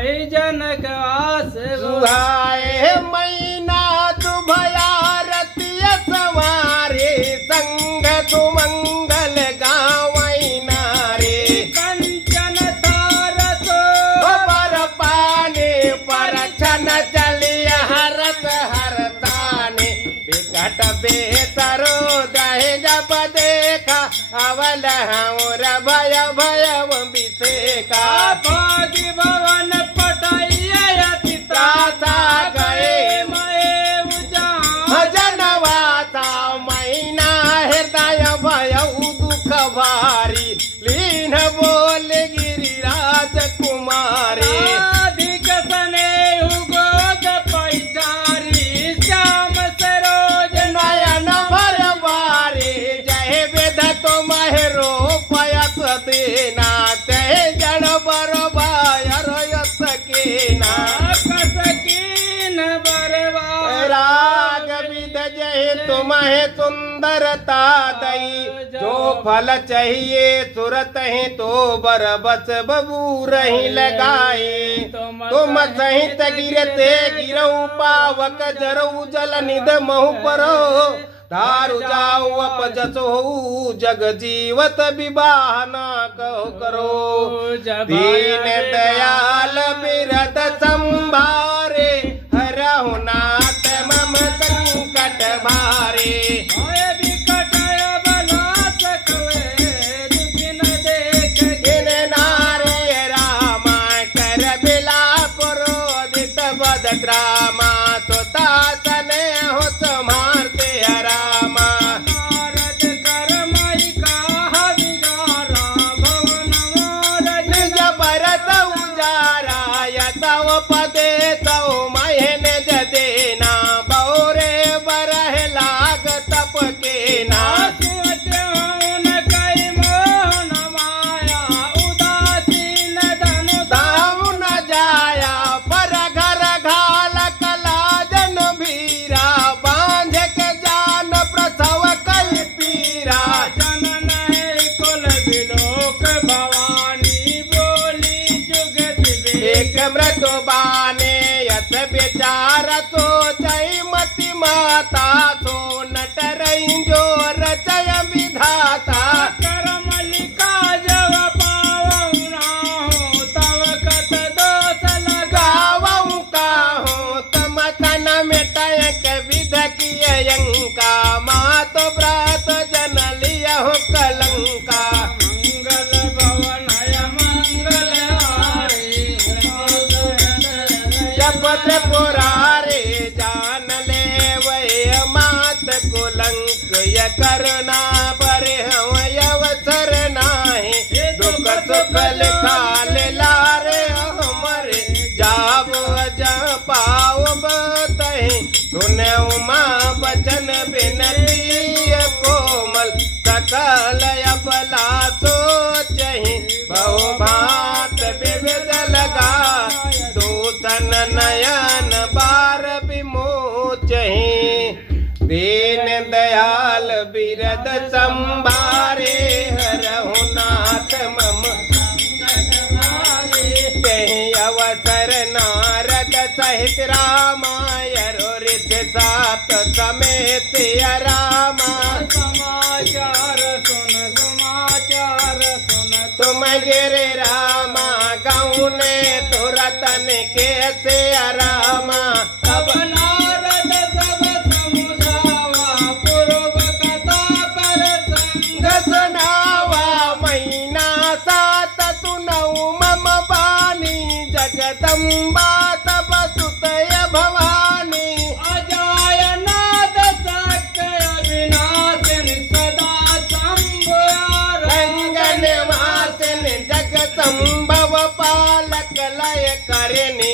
सुहाए जनक वास सुहाए मैना भयारतिय सवारे संग सुमंगल गावैना रे कंचन थार सो पर पाने पर छन चलिय हरत हरताने बिकट बेतरो दहे जब देखा अवल हमर भय भयव बिसेका भागी भवन पटाइया ताता गए मैं उजा जनवाता मैना हृदय भय दुख भारी लीन बोल गिरिराज कुमारी अधिक स्नेह गोद पैठारी श्याम सरोज नयन भर बारे जय वेद तुम रो पयस देना ते जन बर बायर यस केना कसकीन बरवा राग विद जय तुम्हें सुंदरता दई जो फल चाहिए तुरत ही तो बरबस बबू रही लगाए तुम सहित गिरते गिरऊ पावक जरऊ जल निध महु परो दारु जाऊ अपजस हो जग जीवत विवाह ना कहो करो दीन दयाल बिरद संभारे हरहु नाथ मम संकट भारे गिन नारे रामा कर बिलाप रोदित बद ड्रामा सोता सने हो समारते रामा निज भरत उजारा यतव पदे तव महेन जदेना बौरे बरह लाग तप के ना दाम न जाया पर घर घाल कला जन भीरा बांझ के जान प्रसव कल पीरा एक मृदु बाने यस विचार तो जय मति माता सो नट रही जो रचय विधाता गावऊ काहू तम तन मिटय के विध कियंका मात व्रत जन लियहु कलंका जपत पुरारे जान ले वै मात कुलंक य करना परे हम अवसर नाहि दुख सुख लिखाल लारे हमरे जाब ज पाओ बतहि सुने उमा बचन बिनती कोमल सकल अबला सोचहि बहु भात विविध लगा दूतन नयन बार विमोचहि दीन दयाल बिरद संभारे हरहु नाथ मम कहीं अवसर नारद सहित रामायण ऋष सात समेत रामा तुम गिरे रामा गौने तुरतन कैसे रामा तब नारद सब समुझावा पूर्व कथा पर संग सुनावा मैना सात सुनऊ मम बानी जगदम्बा तब सुतय भवानी अजाय नाद सक्य अविनाशिन सदा शंभुर रंगन वासिन जग संभव पालक लय करनी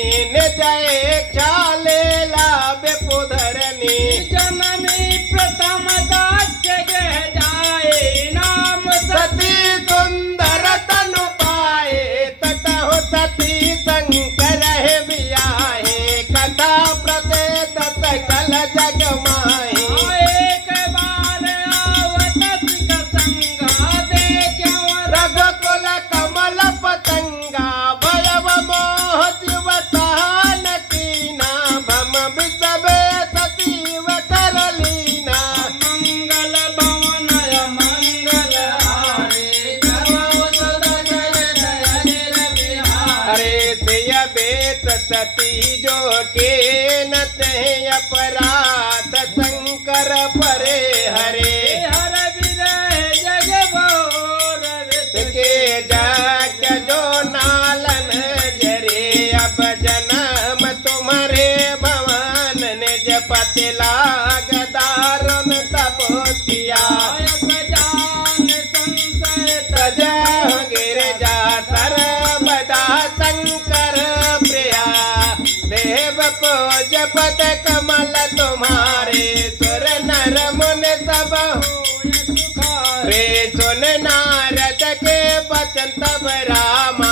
जय ख्याले लाभ पुधरनी जननी प्रथम दास्य गह जाए नाम सती सुंदर तनु पाए ततहु सती शंकर है बियाहे कथा प्रसिद्ध सकल जग माहे एक बार आवत सिख संगा देख्यव रघुकुल कमल पतंगा भयव मोह शिव सती जो के न ते अपराध शंकर परे हरे हर विरह जग भोर के जाग जो नालन जरे अब जन्म तुम्हारे भवन निज पति लाग दारुण तपोतिया सजान संशय तज गिर जा सर्वदा शंकर प्रिया देव पूज पद कमल तुम्हारे सुर नर मुन सब सुखार रे सुन नारद के बचन तब रामा